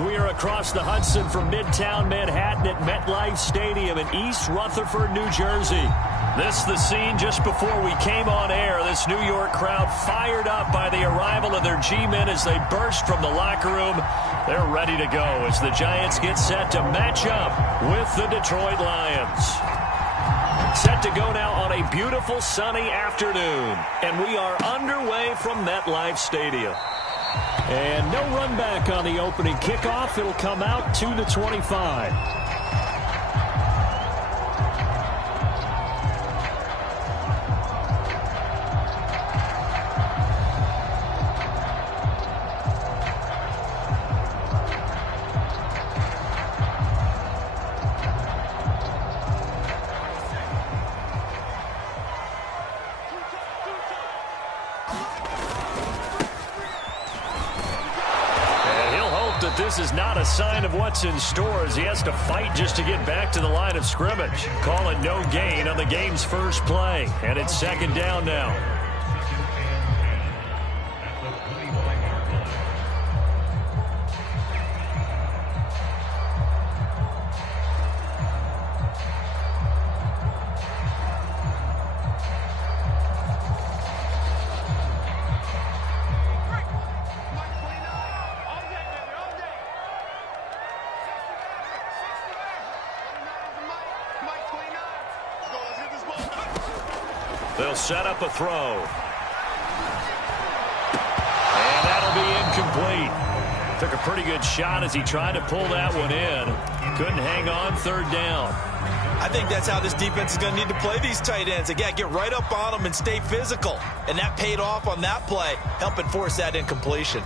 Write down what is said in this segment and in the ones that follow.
We are across the Hudson from Midtown Manhattan at MetLife Stadium in East Rutherford, New Jersey. This is the scene just before we came on air. This New York crowd fired up by the arrival of their G-men as they burst from the locker room. They're ready to go as the Giants get set to match up with the Detroit Lions. Set to go now on a beautiful sunny afternoon. And we are underway from MetLife Stadium. And no run back on the opening kickoff. It'll come out to the 25. This is not a sign of what's in store as he has to fight just to get back to the line of scrimmage. Call it no gain on the game's first play. And it's second down now. They'll set up a throw. And that'll be incomplete. Took a pretty good shot as he tried to pull that one in. Couldn't hang on, third down. I think that's how this defense is going to need to play these tight ends. Again, get right up on them and stay physical. And that paid off on that play, helping force that incompletion.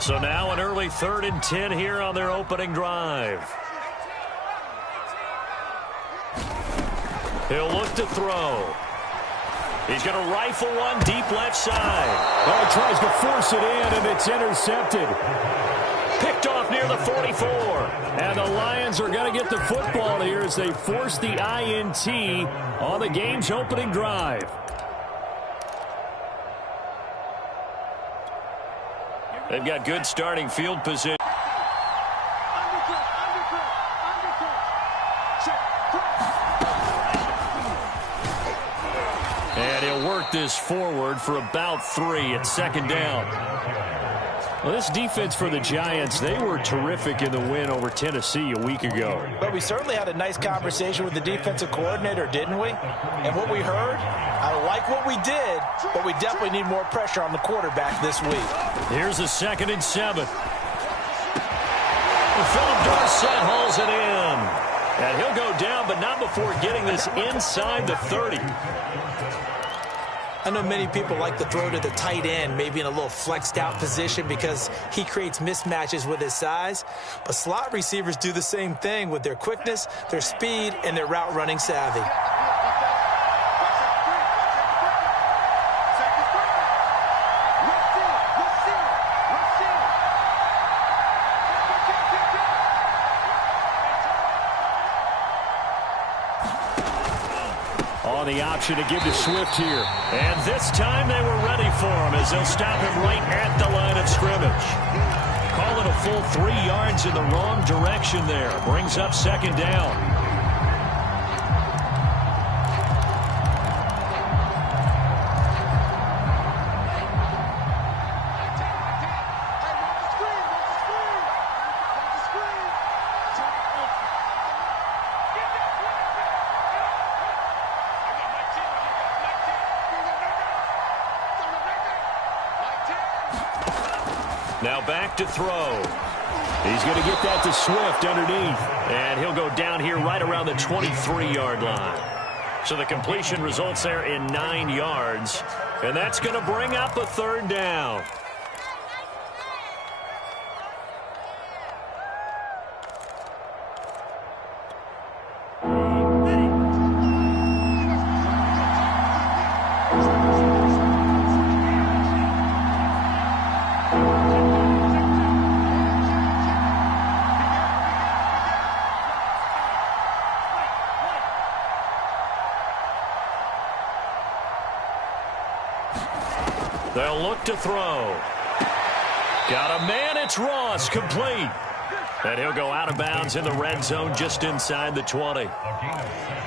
So now an early 3rd and 10 here on their opening drive. He'll look to throw. He's going to rifle one deep left side. Well, he tries to force it in, and it's intercepted. Picked off near the 44. And the Lions are going to get the football here as they force the INT on the game's opening drive. They've got good starting field position. And he'll work this forward for about 3 at second down. Well, this defense for the Giants, they were terrific in the win over Tennessee a week ago. But we certainly had a nice conversation with the defensive coordinator, didn't we? And what we heard, I like what we did, but we definitely need more pressure on the quarterback this week. Here's a 2nd and 7. Philip Dorsett hauls it in. And he'll go down, but not before getting this inside the 30. I know many people like to throw to the tight end, maybe in a little flexed out position because he creates mismatches with his size. But slot receivers do the same thing with their quickness, their speed, and their route running savvy. The option to give to Swift here. And this time they were ready for him as they'll stop him right at the line of scrimmage. Call it a full 3 yards in the wrong direction there. Brings up second down. Now back to throw. He's going to get that to Swift underneath. And he'll go down here right around the 23-yard line. So the completion results there in 9 yards. And that's going to bring up a third down. They'll look to throw. Got a man, it's Ross, complete. And he'll go out of bounds in the red zone just inside the 20.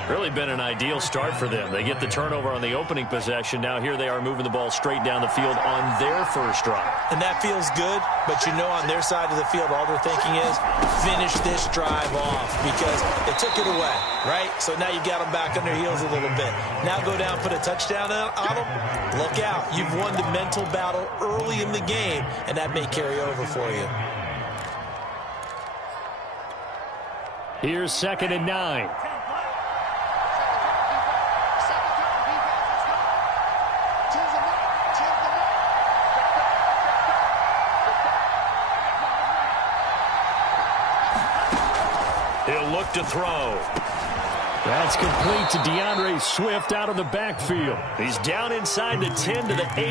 Really been an ideal start for them. They get the turnover on the opening possession. Now here they are moving the ball straight down the field on their first drive. And that feels good, but you know on their side of the field, all they're thinking is finish this drive off because they took it away, right? So now you got them back on their heels a little bit. Now go down, put a touchdown on them. Look out. You've won the mental battle early in the game, and that may carry over for you. Here's 2nd and 9. He'll look to throw. That's complete to DeAndre Swift out of the backfield. He's down inside the 10 to the 8,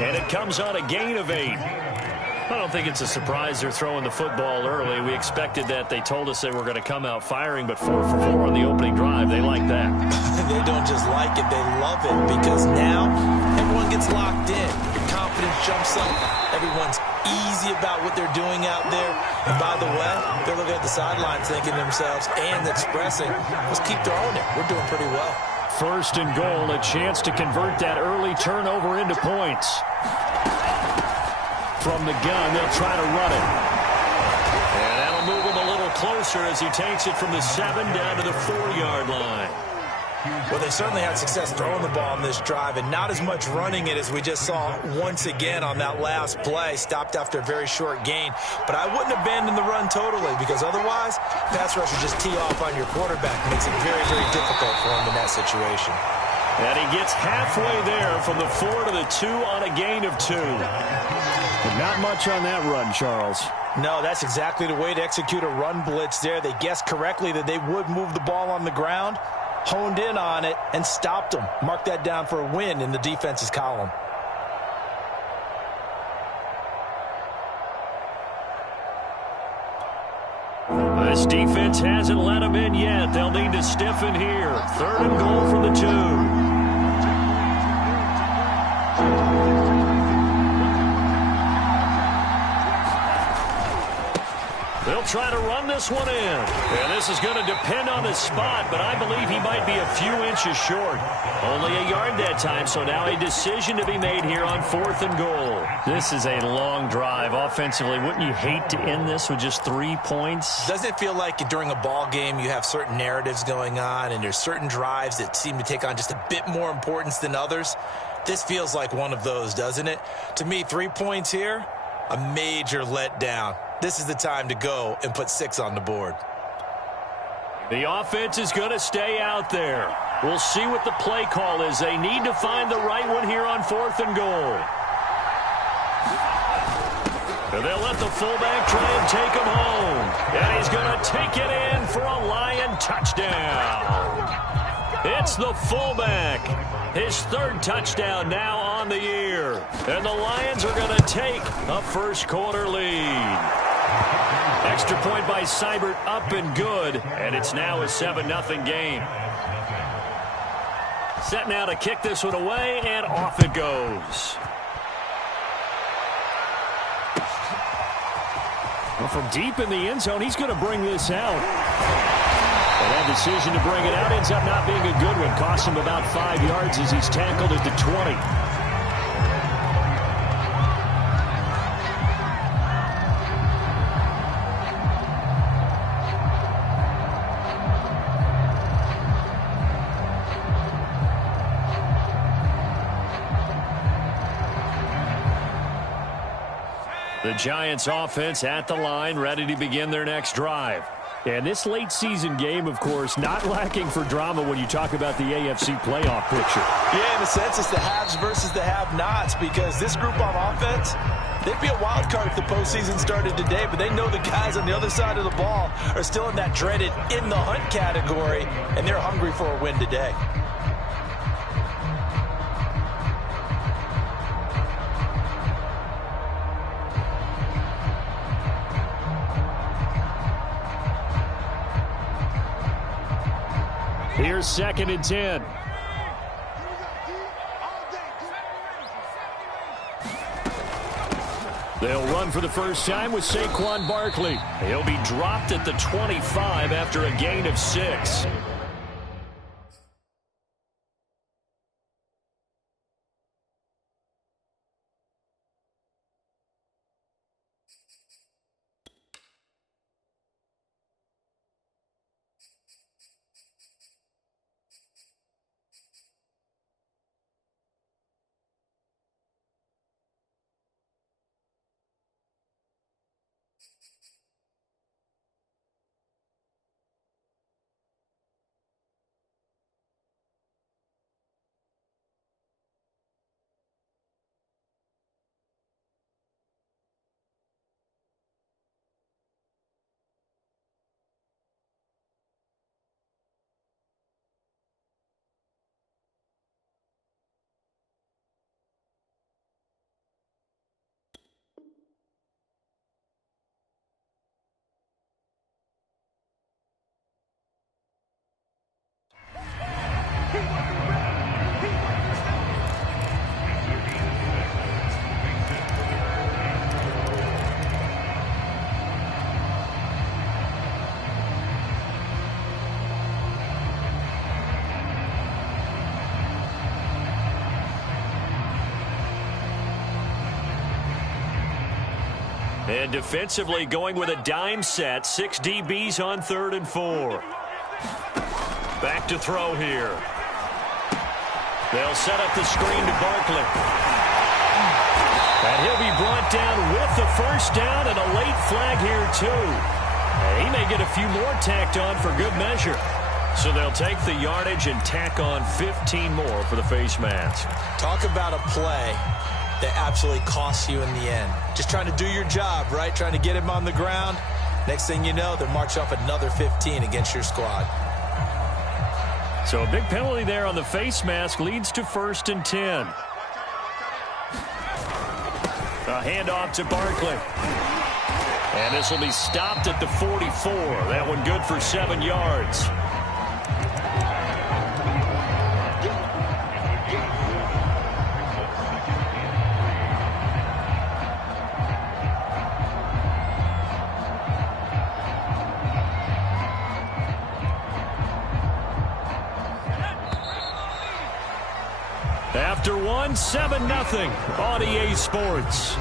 and it comes on a gain of 8. I don't think it's a surprise they're throwing the football early. We expected that. They told us they were going to come out firing, but 4 for 4 on the opening drive. They like that. They don't just like it, they love it, because now everyone gets locked in. Your confidence jumps up. Everyone's easy about what they're doing out there. And by the way, they're looking at the sidelines thinking to themselves and expressing, let's keep throwing it. We're doing pretty well. 1st and goal, a chance to convert that early turnover into points. From the gun, they'll try to run it. And that'll move him a little closer as he takes it from the 7 down to the 4-yard line. Well, they certainly had success throwing the ball on this drive and not as much running it as we just saw once again on that last play. Stopped after a very short gain. But I wouldn't abandon the run totally because otherwise, pass rush would just tee off on your quarterback. Makes it very, very difficult for him in that situation. And he gets halfway there from the 4 to the 2 on a gain of 2. But not much on that run, Charles. No, that's exactly the way to execute a run blitz there. They guessed correctly that they would move the ball on the ground, honed in on it, and stopped them. Mark that down for a win in the defense's column. This defense hasn't let them in yet. They'll need to stiffen here. 3rd and goal from the 2. They'll try to run this one in. And this is going to depend on the spot, but I believe he might be a few inches short. Only a yard that time, so now a decision to be made here on 4th and goal. This is a long drive offensively. Wouldn't you hate to end this with just 3 points? Doesn't it feel like during a ball game you have certain narratives going on and there's certain drives that seem to take on just a bit more importance than others? This feels like one of those, doesn't it? To me, 3 points here, a major letdown. This is the time to go and put 6 on the board. The offense is going to stay out there. We'll see what the play call is. They need to find the right one here on 4th and goal. And they'll let the fullback try and take him home. And he's going to take it in for a Lion touchdown. It's the fullback. His 3rd touchdown now on the year. And the Lions are going to take a first-quarter lead. Extra point by Seibert up and good, and it's now a 7-0 game. Set now to kick this one away, and off it goes. Well, from deep in the end zone, he's going to bring this out. And that decision to bring it out ends up not being a good one. Costs him about 5 yards as he's tackled at the 20. The Giants offense at the line, ready to begin their next drive. And this late season game, of course, not lacking for drama when you talk about the AFC playoff picture. Yeah, in a sense, it's the haves versus the have-nots because this group on offense, they'd be a wild card if the postseason started today, but they know the guys on the other side of the ball are still in that dreaded in-the-hunt category, and they're hungry for a win today. Here's 2nd and 10. They'll run for the first time with Saquon Barkley. He'll be dropped at the 25 after a gain of 6. And defensively going with a dime set. 6 DBs on 3rd and 4. Back to throw here. They'll set up the screen to Barkley. And he'll be brought down with the first down and a late flag here too. And he may get a few more tacked on for good measure. So they'll take the yardage and tack on 15 more for the face mask. Talk about a play that absolutely costs you in the end. Just trying to do your job, right? Trying to get him on the ground. Next thing you know, they're marching off another 15 against your squad. So a big penalty there on the face mask leads to 1st and 10. A handoff to Barkley. And this will be stopped at the 44. That one good for 7 yards. After one, 7-0 on EA Sports.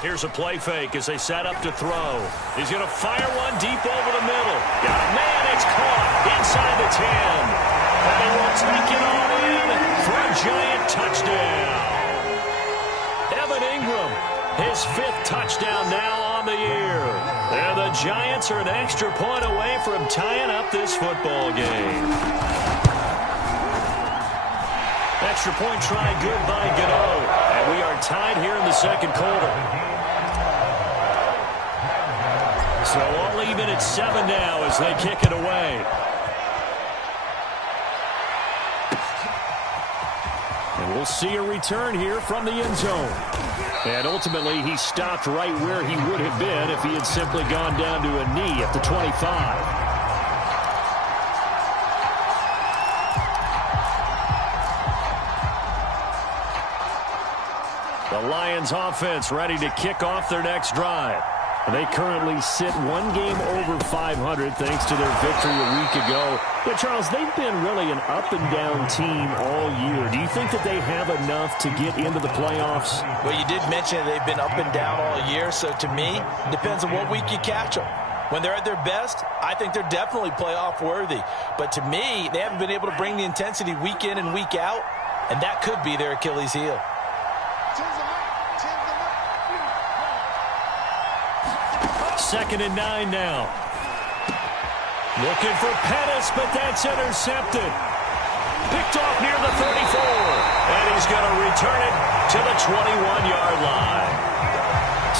Here's a play fake as they set up to throw. He's going to fire one deep over the middle. Got a man, it's caught inside the 10. And they will take it on in for a Giant touchdown. Evan Ingram, his 5th touchdown now on the year. And the Giants are an extra point away from tying up this football game. Extra point try good by Gano. And we are tied here in the 2nd quarter. So all even at 7 now as they kick it away. And we'll see a return here from the end zone. And ultimately, he stopped right where he would have been if he had simply gone down to a knee at the 25. The Lions offense ready to kick off their next drive. They currently sit 1 game over 500 thanks to their victory a week ago. But, Charles, they've been really an up-and-down team all year. Do you think that they have enough to get into the playoffs? Well, you did mention they've been up and down all year, so to me, it depends on what week you catch them. When they're at their best, I think they're definitely playoff worthy. But to me, they haven't been able to bring the intensity week in and week out, and that could be their Achilles heel. 2nd and 9 now. Looking for Pettis, but that's intercepted. Picked off near the 34. And he's going to return it to the 21-yard line.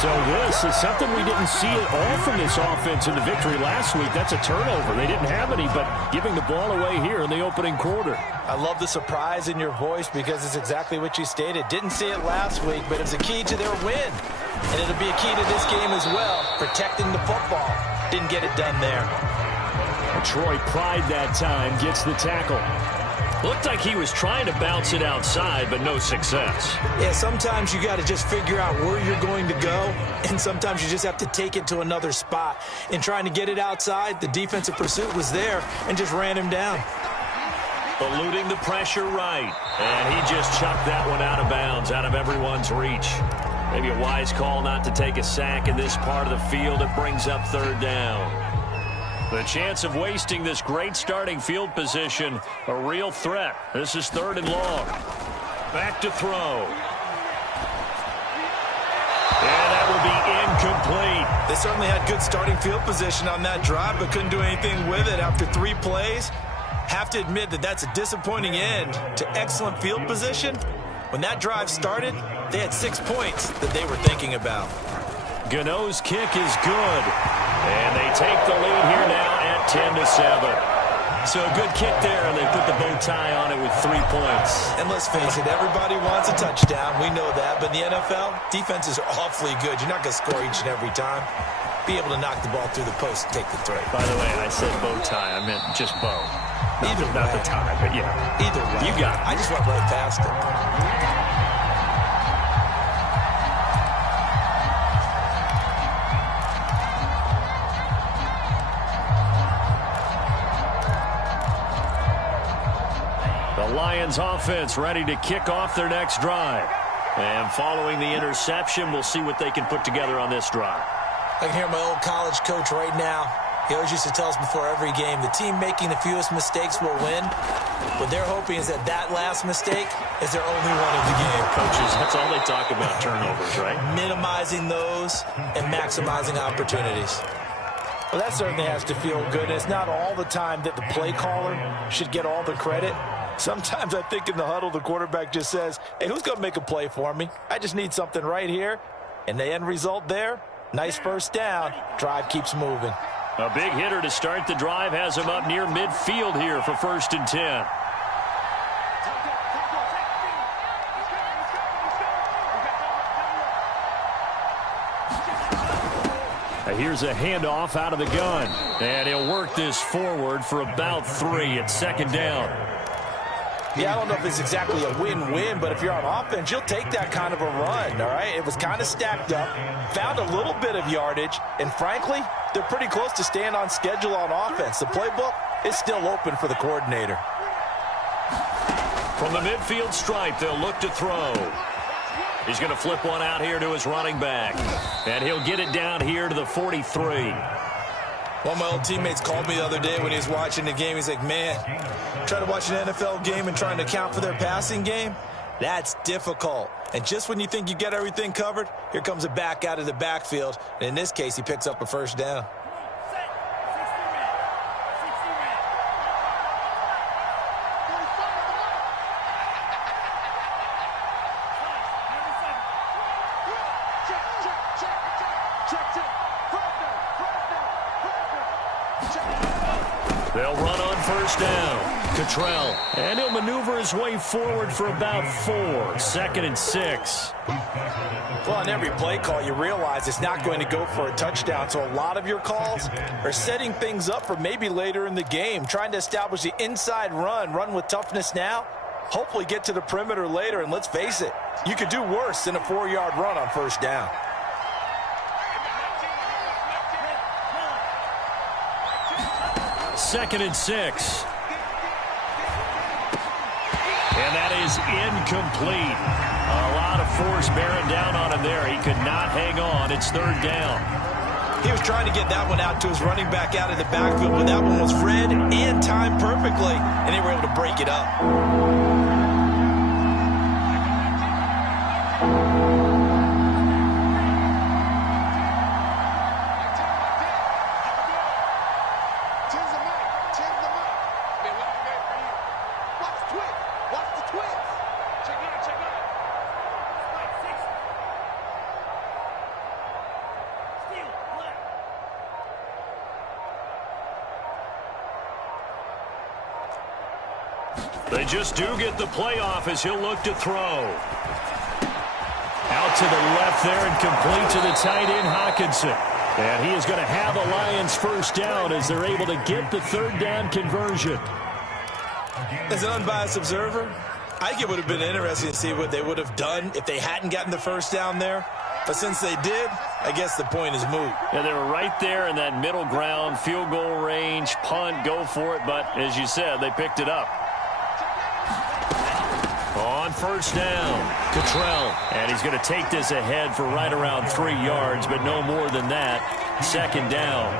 So this is something we didn't see at all from this offense in the victory last week. That's a turnover. They didn't have any, but giving the ball away here in the opening quarter. I love the surprise in your voice because it's exactly what you stated. Didn't see it last week, but it was a key to their win. And it'll be a key to this game as well, protecting the football. Didn't get it done there. Troy Pride that time gets the tackle. Looked like he was trying to bounce it outside, but no success. Yeah, sometimes you got to just figure out where you're going to go, and sometimes you just have to take it to another spot. In trying to get it outside, the defensive pursuit was there and just ran him down. Eluding the pressure right, and he just chucked that one out of bounds, out of everyone's reach. Maybe a wise call not to take a sack in this part of the field. It brings up third down. The chance of wasting this great starting field position, a real threat. This is third and long. Back to throw. And that will be incomplete. They certainly had good starting field position on that drive, but couldn't do anything with it after 3 plays. Have to admit that that's a disappointing end to excellent field position. When that drive started, they had 6 points that they were thinking about. Gano's kick is good. And they take the lead here now at 10-7. So a good kick there, and they put the bow tie on it with 3 points. And let's face it, everybody wants a touchdown. We know that. But in the NFL, defenses are awfully good. You're not going to score each and every time. Be able to knock the ball through the post and take the throw. By the way, I said bow tie. I meant just bow. Either way. Not the tie, but yeah. Either way. You got it. I just went right past it. The Lions offense ready to kick off their next drive. And following the interception, we'll see what they can put together on this drive. I can hear my old college coach right now. He always used to tell us before every game, the team making the fewest mistakes will win. What they're hoping is that last mistake is their only one of the game. Coaches, that's all they talk about, turnovers, right? Minimizing those and maximizing opportunities. Well, that certainly has to feel good. It's not all the time that the play caller should get all the credit. Sometimes I think in the huddle, the quarterback just says, hey, who's going to make a play for me? I just need something right here. And the end result there, nice first down. Drive keeps moving. A big hitter to start the drive has him up near midfield here for 1st and 10. Here's a handoff out of the gun. And he'll work this forward for about 3 at 2nd down. Yeah, I don't know if it's exactly a win-win, but if you're on offense, you'll take that kind of a run, all right? It was kind of stacked up, found a little bit of yardage, and frankly, they're pretty close to staying on schedule on offense. The playbook is still open for the coordinator. From the midfield stripe, they'll look to throw. He's going to flip one out here to his running back, and he'll get it down here to the 43. One of my old teammates called me the other day when he was watching the game. He's like, man, trying to watch an NFL game and trying to account for their passing game, that's difficult. And just when you think you get everything covered, here comes a back out of the backfield. And in this case, he picks up a first down. They'll run on 1st down. Cottrell. And he'll maneuver his way forward for about 4. 2nd and 6. Well, on every play call, you realize it's not going to go for a touchdown. So a lot of your calls are setting things up for maybe later in the game, trying to establish the inside run with toughness now, hopefully get to the perimeter later. And let's face it, you could do worse than a 4-yard run on 1st down. 2nd and 6. And that is incomplete. A lot of force bearing down on him there. He could not hang on. It's 3rd down. He was trying to get that one out to his running back out of the backfield, but that one was read and timed perfectly, and they were able to break it up. They just do get the playoff as he'll look to throw. Out to the left there and complete to the tight end, Hawkinson. And he is going to have a Lions first down as they're able to get the third down conversion. As an unbiased observer, I think it would have been interesting to see what they would have done if they hadn't gotten the first down there. But since they did, I guess the point is moot. Yeah, they were right there in that middle ground, field goal range, punt, go for it. But as you said, they picked it up. On first down, Cottrell. And he's going to take this ahead for right around 3 yards, but no more than that. Second down.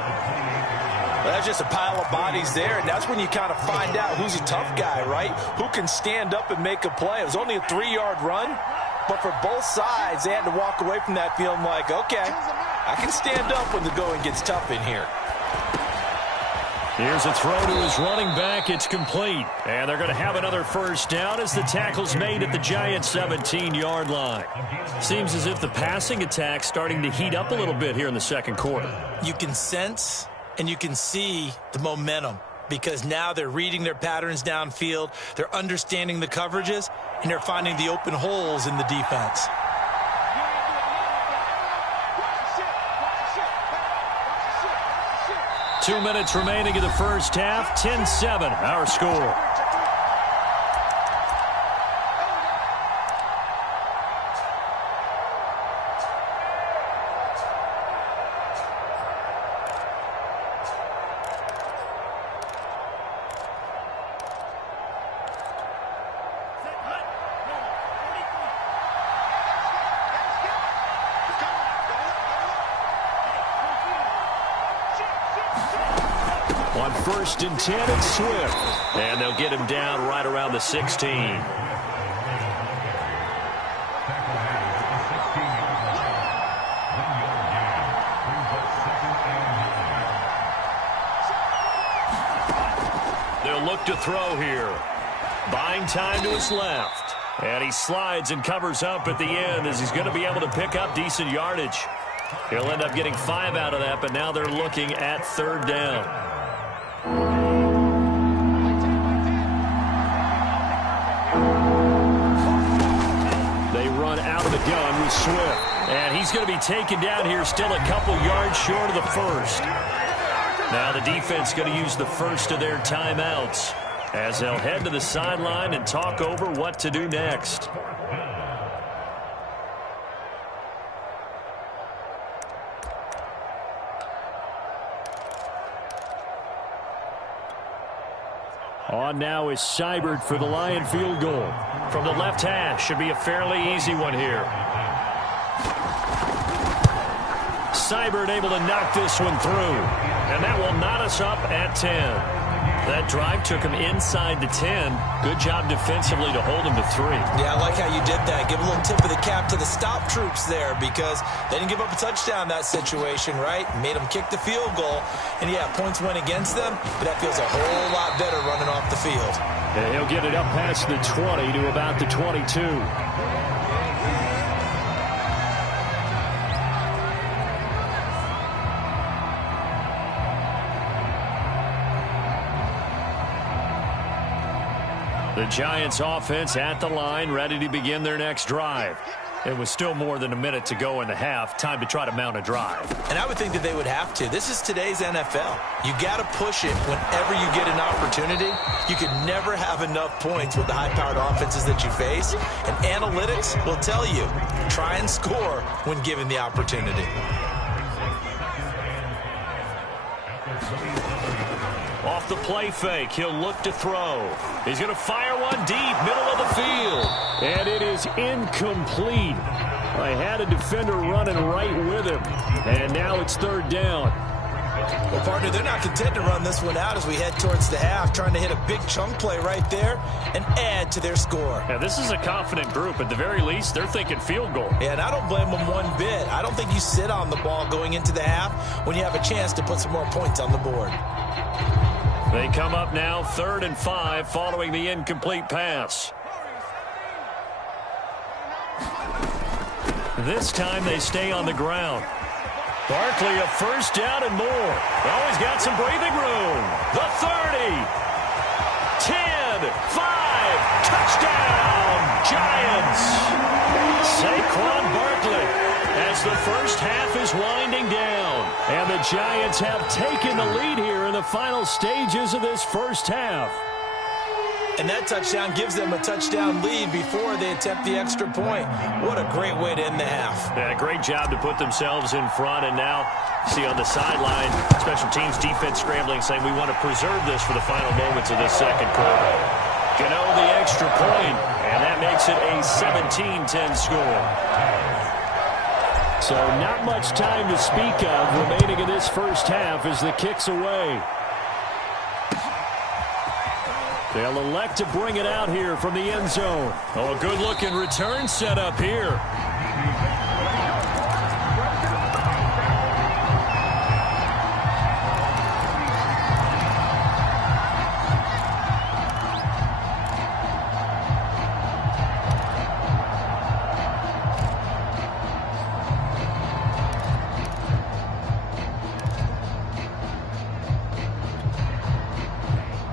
Well, that's just a pile of bodies there, and that's when you kind of find out who's a tough guy, right? Who can stand up and make a play. It was only a 3-yard run, but for both sides, they had to walk away from that feeling like, okay, I can stand up when the going gets tough in here. Here's a throw to his running back. It's complete. And they're going to have another first down as the tackle's made at the Giants' 17-yard line. Seems as if the passing attack's starting to heat up a little bit here in the second quarter. You can sense and you can see the momentum because now they're reading their patterns downfield, they're understanding the coverages, and they're finding the open holes in the defense. Two minutes remaining in the first half. 10-7, our score. On first and 10, it's Swift. And they'll get him down right around the 16. They'll look to throw here. Buying time to his left. And he slides and covers up at the end as he's going to be able to pick up decent yardage. He'll end up getting 5 out of that, but now they're looking at third down. They run out of the gun with Swift. And he's going to be taken down here still a couple yards short of the first. Now the defense going to use the first of their timeouts as they'll head to the sideline and talk over what to do next. On now is Seibert for the Lion field goal. From the left hash, should be a fairly easy one here. Seibert able to knock this one through. And that will knot us up at 10. That drive took him inside the 10. Good job defensively to hold him to 3. Yeah, I like how you did that. Give a little tip of the cap to the stop troops there because they didn't give up a touchdown in that situation, right? Made them kick the field goal. And, yeah, points went against them, but that feels a whole lot better running off the field. And he'll get it up past the 20 to about the 22. The Giants offense at the line, ready to begin their next drive. It was still more than a minute to go in the half. Time to try to mount a drive. And I would think that they would have to. This is today's NFL. You got to push it whenever you get an opportunity. You could never have enough points with the high-powered offenses that you face. And analytics will tell you, try and score when given the opportunity. Off the play fake, he'll look to throw. He's going to fire one deep, middle of the field. And it is incomplete. I had a defender running right with him. And now it's third down. Well, partner, they're not content to run this one out as we head towards the half, trying to hit a big chunk play right there and add to their score. Yeah, this is a confident group. At the very least, they're thinking field goal. Yeah, and I don't blame them one bit. I don't think you sit on the ball going into the half when you have a chance to put some more points on the board. They come up now 3rd and 5 following the incomplete pass. This time they stay on the ground. Barkley a first down and more. Always got some breathing room. The 30, 10, 5. Touchdown, Giants! Saquon Barkley as the first half is winding down. And the Giants have taken the lead here in the final stages of this first half. And that touchdown gives them a touchdown lead before they attempt the extra point. What a great way to end the half. Yeah, great job to put themselves in front. And now, see on the sideline, special teams defense scrambling, saying we want to preserve this for the final moments of this second quarter. Gano the extra point, and that makes it a 17-10 score. So not much time to speak of remaining in this first half as the kick's away. They'll elect to bring it out here from the end zone. Oh, a good-looking return set up here.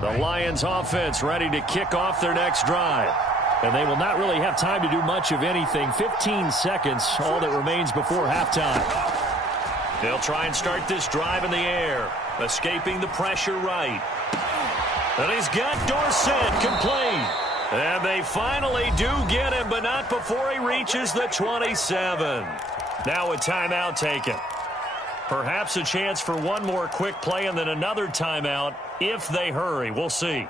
The Lions offense ready to kick off their next drive. And they will not really have time to do much of anything. 15 seconds, all that remains before halftime. They'll try and start this drive in the air. Escaping the pressure right. And he's got Dorsett complete. And they finally do get him, but not before he reaches the 27. Now a timeout taken. Perhaps a chance for one more quick play and then another timeout if they hurry. We'll see.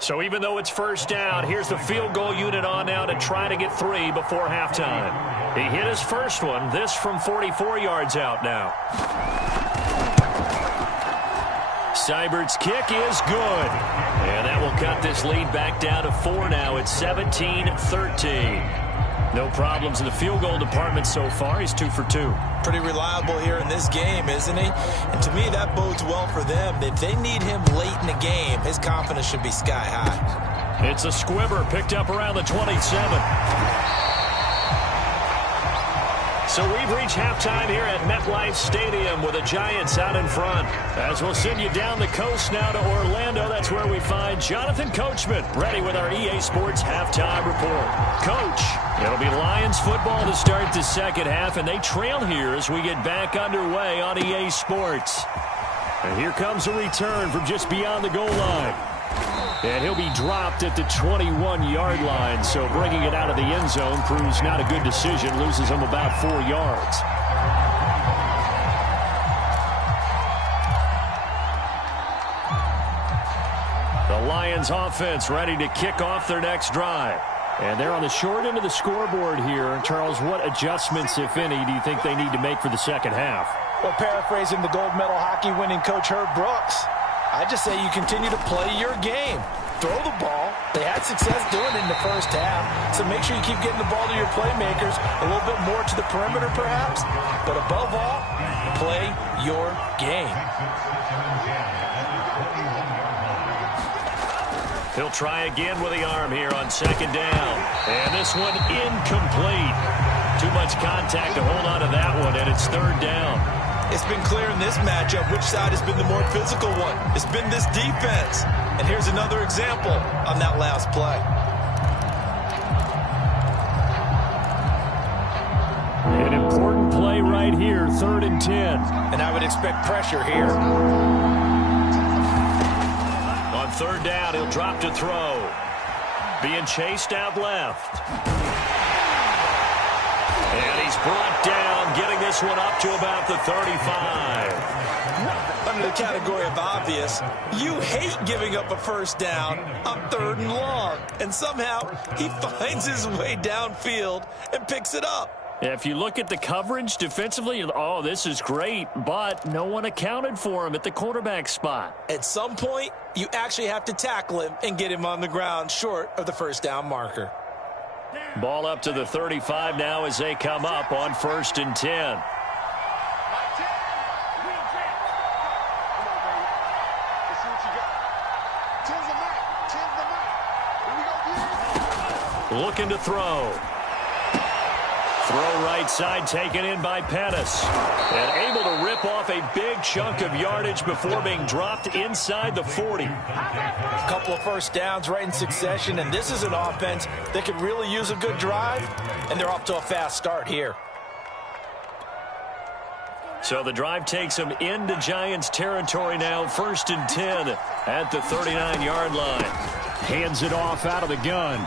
So even though it's first down, here's the field goal unit on now to try to get 3 before halftime. He hit his first one, this from 44 yards out now. Seibert's kick is good. And that will cut this lead back down to 4 now. It's 17-13. No problems in the field goal department so far. He's 2 for 2. Pretty reliable here in this game, isn't he? And to me, that bodes well for them. If they need him late in the game, his confidence should be sky high. It's a squibber picked up around the 27. So we've reached halftime here at MetLife Stadium with the Giants out in front. As we'll send you down the coast now to Orlando, that's where we find Jonathan Coachman ready with our EA Sports halftime report. Coach, it'll be Lions football to start the second half, and they trail here as we get back underway on EA Sports. And here comes a return from just beyond the goal line. And he'll be dropped at the 21-yard line, so bringing it out of the end zone proves not a good decision, loses him about 4 yards. The Lions offense ready to kick off their next drive. And they're on the short end of the scoreboard here. Charles, what adjustments, if any, do you think they need to make for the second half? Well, paraphrasing the gold medal hockey winning coach Herb Brooks, I just say you continue to play your game. Throw the ball. They had success doing it in the first half, so make sure you keep getting the ball to your playmakers, a little bit more to the perimeter perhaps, but above all, play your game. He'll try again with the arm here on second down. And this one incomplete. Too much contact to hold on to that one, and it's third down. It's been clear in this matchup which side has been the more physical one. It's been this defense. And here's another example on that last play. An important play right here, 3rd and 10. And I would expect pressure here. On third down, he'll drop to throw. Being chased out left. And he's brought down, getting this one up to about the 35. Under the category of obvious, you hate giving up a first down on 3rd and long. And somehow, he finds his way downfield and picks it up. If you look at the coverage defensively, oh, this is great, but no one accounted for him at the quarterback spot. At some point, you actually have to tackle him and get him on the ground short of the first down marker. Ball up to the 35 now as they come up on 1st and 10. Looking to throw. Throw right side taken in by Pettis. And able to rip off a big chunk of yardage before being dropped inside the 40. A couple of first downs right in succession, and this is an offense that could really use a good drive, and they're off to a fast start here. So the drive takes them into Giants territory now, 1st and 10 at the 39-yard line. Hands it off out of the gun.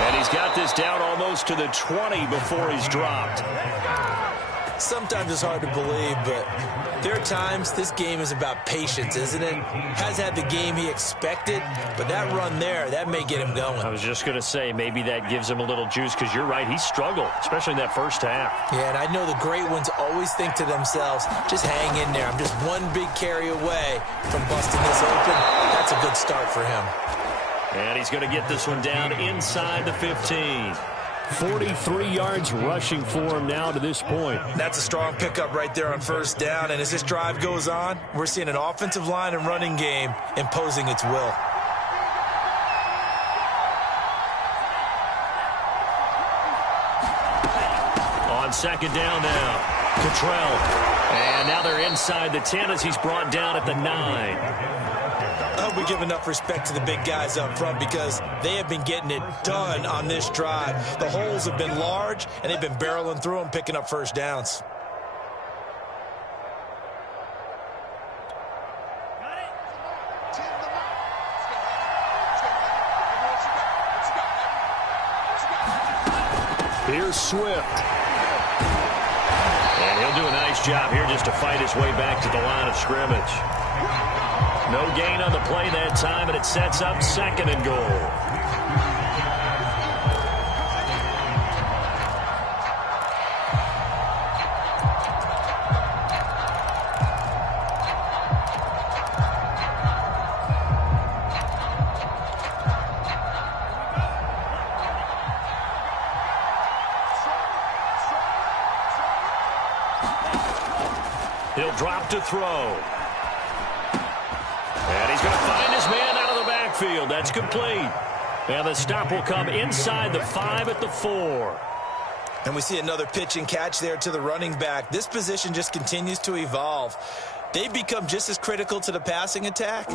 And he's got this down almost to the 20 before he's dropped. Sometimes it's hard to believe, but there are times this game is about patience, isn't it? Has had the game he expected, but that run there, that may get him going. I was just going to say, maybe that gives him a little juice, because you're right, he struggled, especially in that first half. Yeah, and I know the great ones always think to themselves, just hang in there. I'm just one big carry away from busting this open. That's a good start for him. And he's going to get this one down inside the 15. 43 yards rushing for him now to this point. That's a strong pickup right there on first down. And as this drive goes on, we're seeing an offensive line and running game imposing its will. On second down now, Cottrell. And now they're inside the 10 as he's brought down at the 9. I hope we give enough respect to the big guys up front because they have been getting it done on this drive. The holes have been large, and they've been barreling through them, picking up first downs. Here's Swift. And he'll do a nice job here just to fight his way back to the line of scrimmage. No gain on the play that time, and it sets up 2nd and goal. He'll drop to throw. And he's going to find his man out of the backfield. That's complete. And the stop will come inside the 5 at the 4. And we see another pitch and catch there to the running back. This position just continues to evolve. They've become just as critical to the passing attack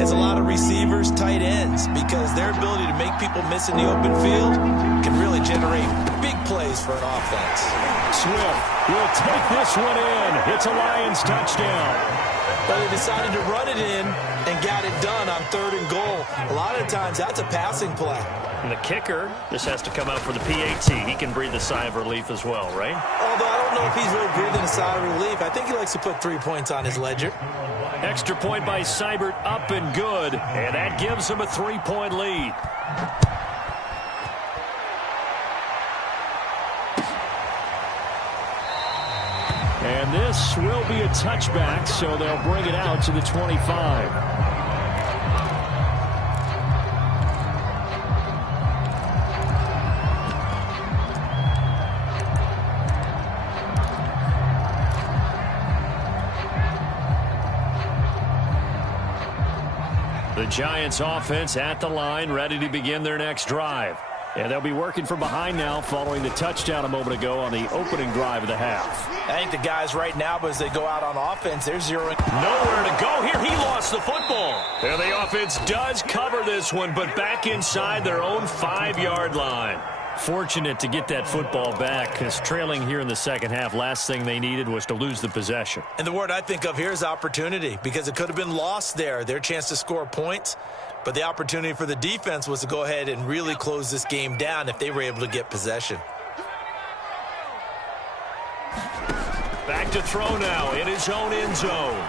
as a lot of receivers, tight ends, because their ability to make people miss in the open field can really generate big plays for an offense. Swift will take this one in. It's a Lions touchdown. But they decided to run it in and got it done on 3rd and goal. A lot of times that's a passing play. And the kicker, this has to come out for the PAT. He can breathe a sigh of relief as well, right? Although I don't know if he's really breathing a sigh of relief. I think he likes to put 3 points on his ledger. Extra point by Seibert, up and good. And that gives him a 3-point lead. And this will be a touchback, so they'll bring it out to the 25. The Giants offense at the line, ready to begin their next drive. And they'll be working from behind now following the touchdown a moment ago on the opening drive of the half. I think the guys right now, as they go out on offense, they're zeroing. Nowhere to go here. He lost the football. And the offense does cover this one, but back inside their own 5-yard line. Fortunate to get that football back, because trailing here in the second half, last thing they needed was to lose the possession. And the word I think of here is opportunity, because it could have been lost there. Their chance to score points. But the opportunity for the defense was to go ahead and really close this game down if they were able to get possession. Back to throw now in his own end zone.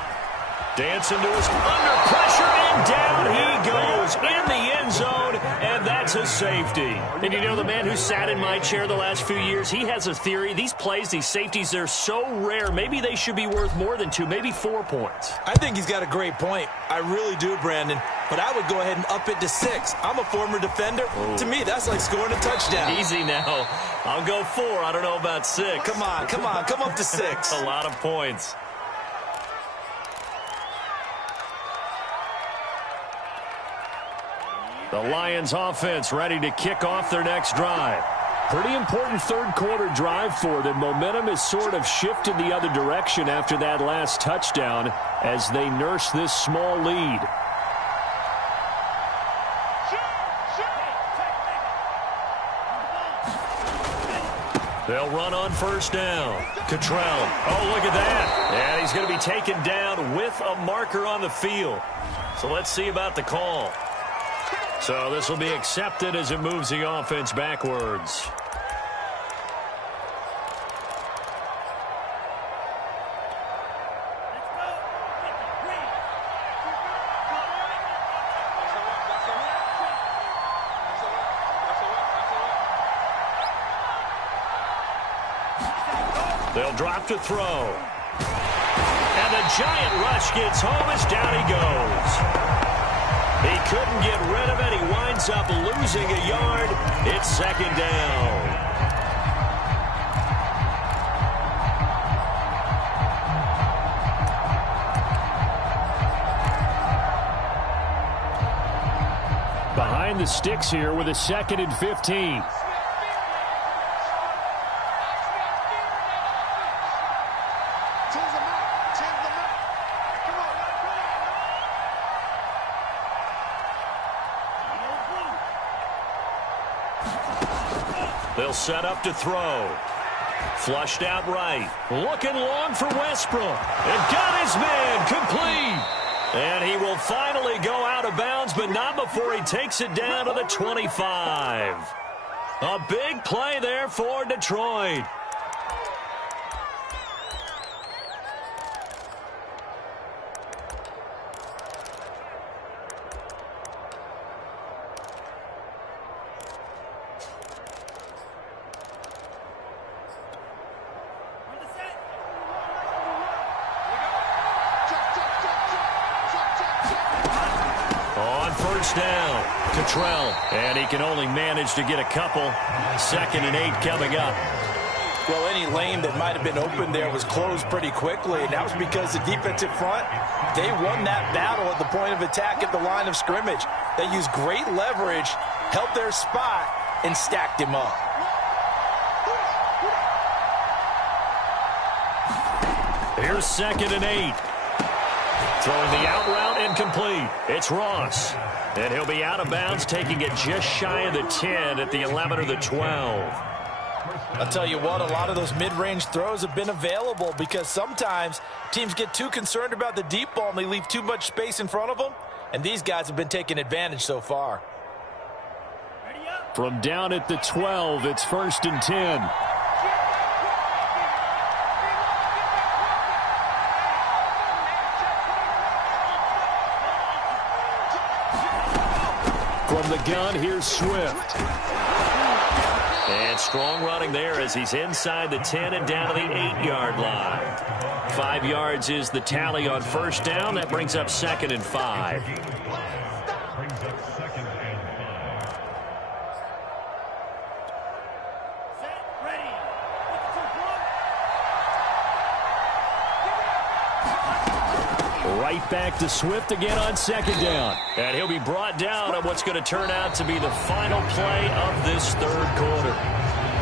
Dancing to his under pressure, and down he goes in the end zone, and that's a safety. And you know, the man who sat in my chair the last few years, he has a theory. These plays, these safeties, they're so rare. Maybe they should be worth more than 2, maybe 4 points. I think he's got a great point. I really do, Brandon. But I would go ahead and up it to 6. I'm a former defender. Ooh. To me, that's like scoring a touchdown. Easy now. I'll go 4. I don't know about 6. Come on. Come up to 6. A lot of points. The Lions offense ready to kick off their next drive. Pretty important third-quarter drive for them. Momentum has sort of shifted the other direction after that last touchdown as they nurse this small lead. They'll run on first down. Cottrell. Oh, look at that. And he's going to be taken down with a marker on the field. So let's see about the call. So this will be accepted as it moves the offense backwards. They'll drop to throw. And the giant rush gets home as down he goes. He couldn't get rid of it. He winds up losing a yard. It's second down. Behind the sticks here with a 2nd and 15. They'll set up to throw. Flushed out right. Looking long for Westbrook. And got his man complete. And he will finally go out of bounds, but not before he takes it down to the 25. A big play there for Detroit. Down. Cottrell, and he can only manage to get a couple. 2nd and 8 coming up. Well, any lane that might have been open there was closed pretty quickly, and that was because the defensive front, they won that battle at the point of attack at the line of scrimmage. They used great leverage, held their spot, and stacked him up. Here's 2nd and 8. Throwing the out route incomplete. It's Ross. And he'll be out of bounds, taking it just shy of the 10 at the 11 or the 12. I'll tell you what, a lot of those mid-range throws have been available because sometimes teams get too concerned about the deep ball and they leave too much space in front of them. And these guys have been taking advantage so far. From down at the 12, it's 1st and 10. From the gun, here's Swift. And strong running there as he's inside the 10 and down to the 8-yard line. 5 yards is the tally on first down. That brings up 2nd and 5. Right back to Swift again on 2nd down. And he'll be brought down on what's going to turn out to be the final play of this 3rd quarter.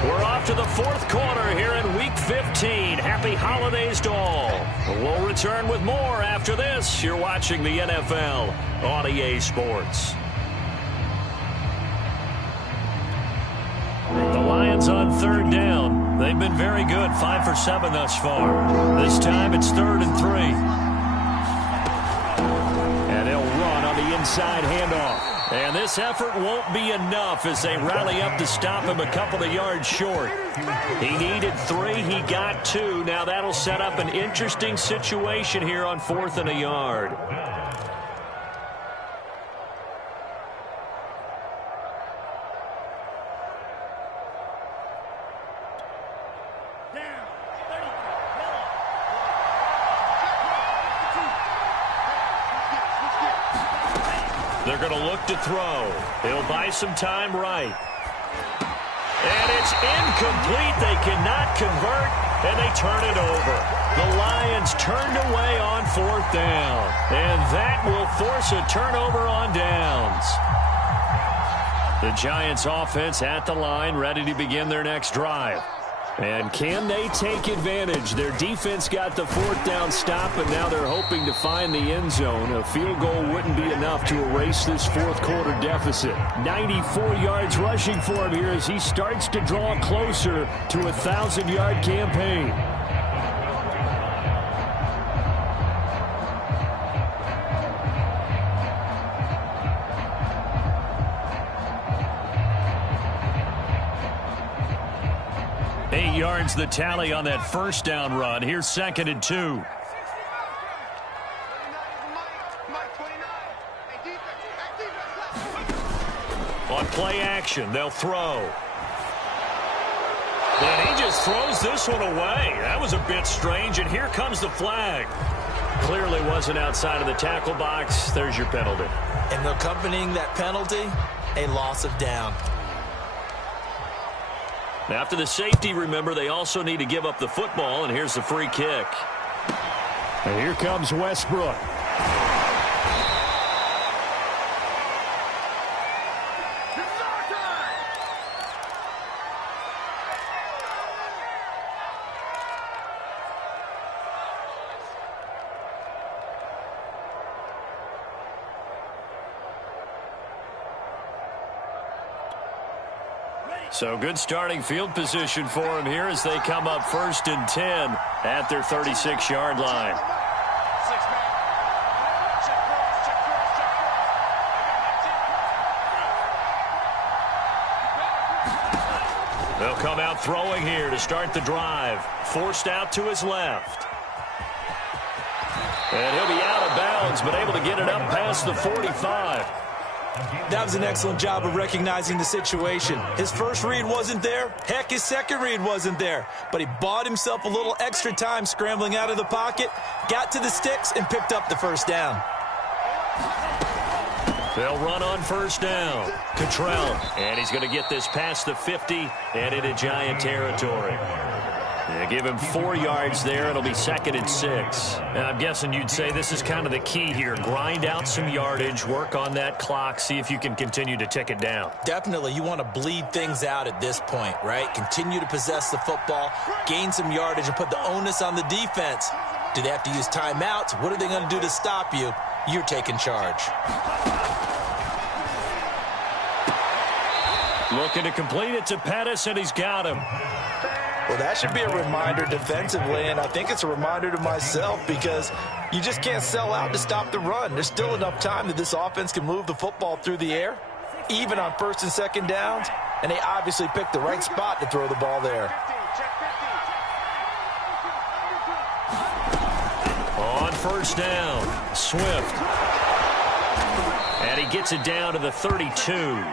We're off to the 4th quarter here in Week 15. Happy holidays to all. We'll return with more after this. You're watching the NFL on EA Sports. The Lions on 3rd down. They've been very good, 5 for 7 thus far. This time it's 3rd and 3. Inside handoff. And this effort won't be enough as they rally up to stop him a couple of yards short. He needed 3. He got 2. Now that'll set up an interesting situation here on 4th and a yard. They're going to look to throw. He'll buy some time right. And it's incomplete. They cannot convert, and they turn it over. The Lions turned away on 4th down, and that will force a turnover on downs. The Giants offense at the line, ready to begin their next drive. And can they take advantage? Their defense got the fourth down stop, and now they're hoping to find the end zone. A field goal wouldn't be enough to erase this fourth quarter deficit. 94 yards rushing for him here as he starts to draw closer to a 1,000-yard campaign. Yards the tally on that first down run. Here's 2nd and 2. On play action, they'll throw. And he just throws this one away. That was a bit strange, and here comes the flag. Clearly wasn't outside of the tackle box. There's your penalty. And accompanying that penalty, a loss of down. After the safety, remember, they also need to give up the football, and here's the free kick. And here comes Westbrook. So good starting field position for him here as they come up 1st and 10 at their 36-yard line. They'll come out throwing here to start the drive. Forced out to his left. And he'll be out of bounds, but able to get it up past the 45. That was an excellent job of recognizing the situation. His first read wasn't there. Heck, his second read wasn't there. But he bought himself a little extra time scrambling out of the pocket, got to the sticks, and picked up the first down. They'll run on first down. Cottrell, and he's going to get this past the 50 and into Giant territory. They give him 4 yards there. It'll be 2nd and 6. Now, I'm guessing you'd say this is kind of the key here. Grind out some yardage, work on that clock, see if you can continue to tick it down. Definitely. You want to bleed things out at this point, right? Continue to possess the football, gain some yardage, and put the onus on the defense. Do they have to use timeouts? What are they going to do to stop you? You're taking charge. Looking to complete it to Pettis, and he's got him. Well, that should be a reminder defensively, and I think it's a reminder to myself because you just can't sell out to stop the run. There's still enough time that this offense can move the football through the air, even on 1st and 2nd downs, and they obviously picked the right spot to throw the ball there. On first down, Swift. And he gets it down to the 32.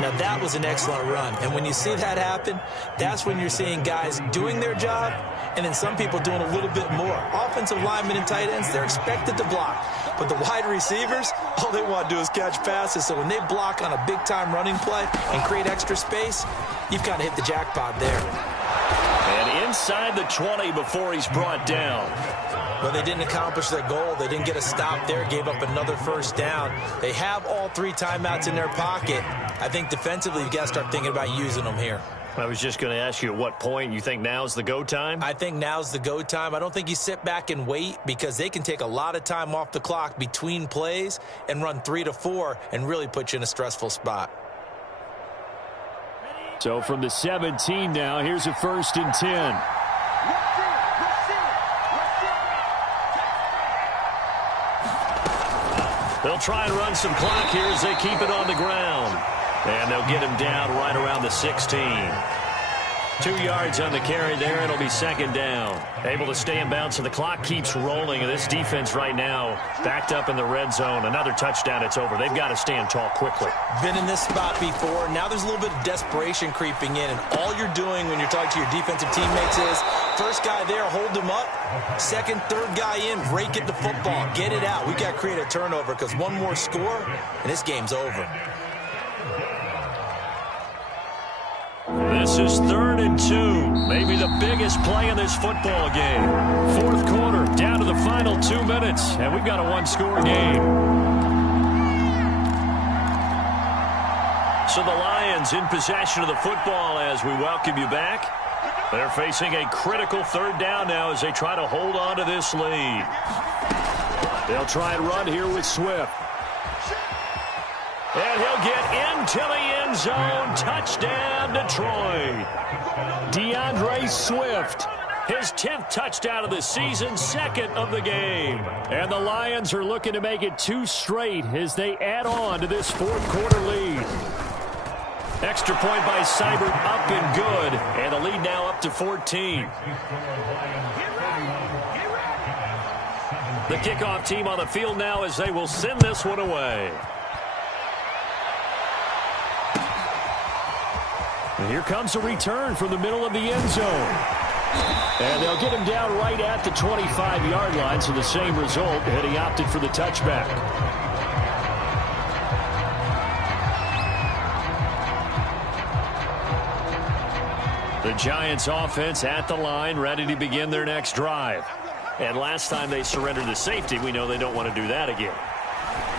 Now, that was an excellent run. And when you see that happen, that's when you're seeing guys doing their job and then some people doing a little bit more. Offensive linemen and tight ends, they're expected to block. But the wide receivers, all they want to do is catch passes. So when they block on a big-time running play and create extra space, you've kind of hit the jackpot there. And inside the 20 before he's brought down. Well, they didn't accomplish their goal. They didn't get a stop there, gave up another first down. They have all 3 timeouts in their pocket. I think defensively you've got to start thinking about using them here. I was just going to ask you at what point you think now's the go time? I think now's the go time. I don't think you sit back and wait because they can take a lot of time off the clock between plays and run 3 to 4 and really put you in a stressful spot. So from the 17 now, here's a 1st and 10. They'll try and run some clock here as they keep it on the ground. And they'll get him down right around the 16. 2 yards on the carry there. It'll be 2nd down. Able to stay in bounds, so the clock keeps rolling. And this defense right now backed up in the red zone. Another touchdown, it's over. They've got to stand tall quickly. Been in this spot before. Now there's a little bit of desperation creeping in. And all you're doing when you're talking to your defensive teammates is, first guy there, hold him up. Second, third guy in, rake at the football. Get it out. We've got to create a turnover because one more score, and this game's over. This is 3rd and 2. Maybe the biggest play in this football game. 4th quarter, down to the final 2 minutes, and we've got a 1-score game. So the Lions in possession of the football as we welcome you back. They're facing a critical third down now as they try to hold on to this lead. They'll try and run here with Swift. And he'll get into the end zone. Touchdown, Detroit. DeAndre Swift. His 10th touchdown of the season, second of the game. And the Lions are looking to make it 2 straight as they add on to this fourth quarter lead. Extra point by Seibert up and good. And the lead now up to 14. The kickoff team on the field now as they will send this one away. And here comes a return from the middle of the end zone. And they'll get him down right at the 25-yard line, so the same result, and he opted for the touchback. The Giants offense at the line, ready to begin their next drive. And last time they surrendered the safety, we know they don't want to do that again.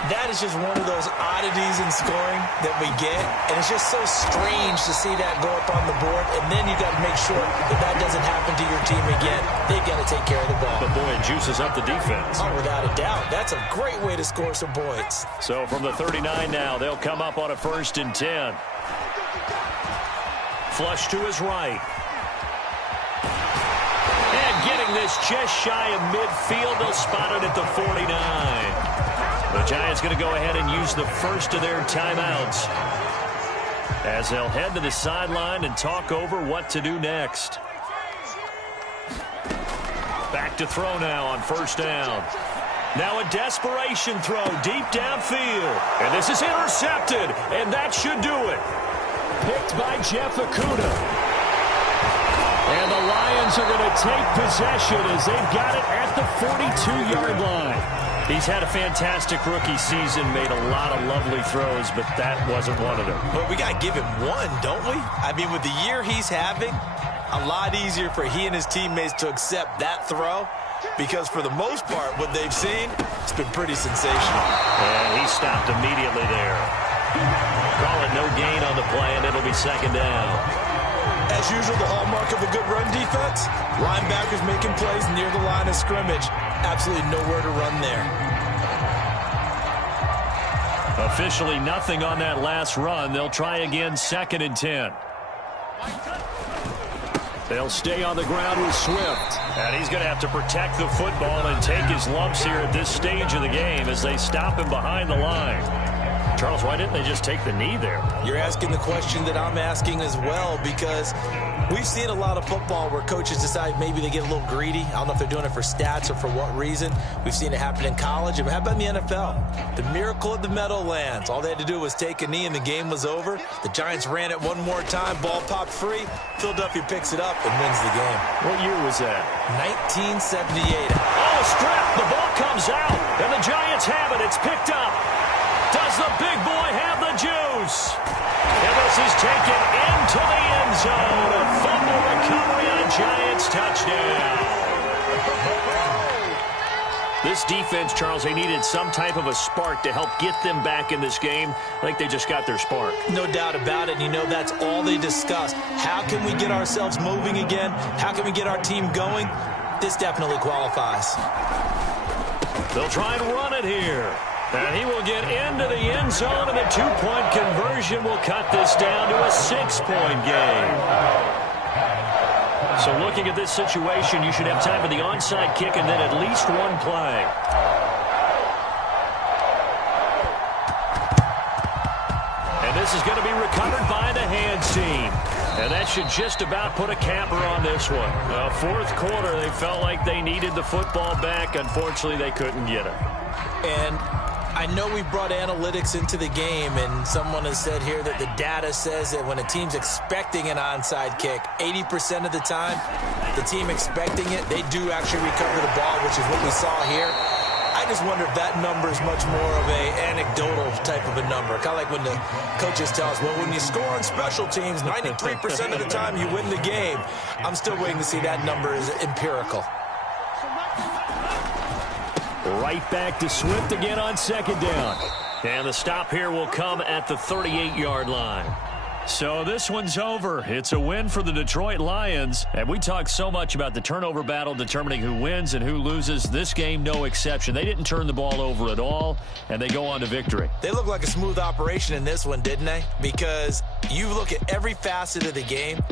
That is just one of those oddities in scoring that we get, and it's just so strange to see that go up on the board, and then you got to make sure that that doesn't happen to your team again. They've got to take care of the ball. But boy, it juices up the defense. Oh, without a doubt. That's a great way to score some points. So from the 39 now, they'll come up on a 1st and 10. Flush to his right. And getting this just shy of midfield, they'll spot it at the 49. The Giants going to go ahead and use the first of their timeouts as they'll head to the sideline and talk over what to do next. Back to throw now on 1st down. Now a desperation throw deep downfield. And this is intercepted, and that should do it. Picked by Jeff Okudah. And the Lions are going to take possession as they've got it at the 42-yard line. He's had a fantastic rookie season, made a lot of lovely throws, but that wasn't one of them. But we got to give him one, don't we? I mean, with the year he's having, a lot easier for he and his teammates to accept that throw because for the most part, what they've seen, it's been pretty sensational. And he stopped immediately there. Call it no gain on the play, and it'll be 2nd down. As usual, the hallmark of a good run defense, linebackers making plays near the line of scrimmage. Absolutely nowhere to run there. Officially nothing on that last run. They'll try again 2nd and 10. They'll stay on the ground with Swift. And he's going to have to protect the football and take his lumps here at this stage of the game as they stop him behind the line. Charles, why didn't they just take the knee there? You're asking the question that I'm asking as well, because we've seen a lot of football where coaches decide maybe they get a little greedy. I don't know if they're doing it for stats or for what reason. We've seen it happen in college. And how about in the NFL? The miracle of the Meadowlands. All they had to do was take a knee and the game was over. The Giants ran it one more time. Ball popped free. Philadelphia picks it up and wins the game. What year was that? 1978. Oh, a strap. The ball comes out, and the Giants have it. It's picked up. Does the big boy have the juice? And this is taken into the end zone. A fumble recovery on a Giants touchdown. This defense, Charles, they needed some type of a spark to help get them back in this game. I think they just got their spark. No doubt about it. And you know, that's all they discussed. How can we get ourselves moving again? How can we get our team going? This definitely qualifies. They'll try and run it here. And he will get into the end zone, and the 2-point conversion will cut this down to a 6-point game. So looking at this situation, you should have time for the onside kick and then at least one play. And this is going to be recovered by the hands team. And that should just about put a capper on this one. Fourth quarter, they felt like they needed the football back. Unfortunately, they couldn't get it. And I know we brought analytics into the game, and someone has said here that the data says that when a team's expecting an onside kick, 80% of the time, the team expecting it, they do actually recover the ball, which is what we saw here. I just wonder if that number is much more of a anecdotal type of a number. Kind of like when the coaches tell us, well, when you score on special teams, 93% of the time you win the game. I'm still waiting to see that number is empirical. Right back to Swift again on 2nd down. And the stop here will come at the 38-yard line. So this one's over. It's a win for the Detroit Lions. And we talk so much about the turnover battle determining who wins and who loses. This game, no exception. They didn't turn the ball over at all, and they go on to victory. They look like a smooth operation in this one, didn't they? Because you look at every facet of the game,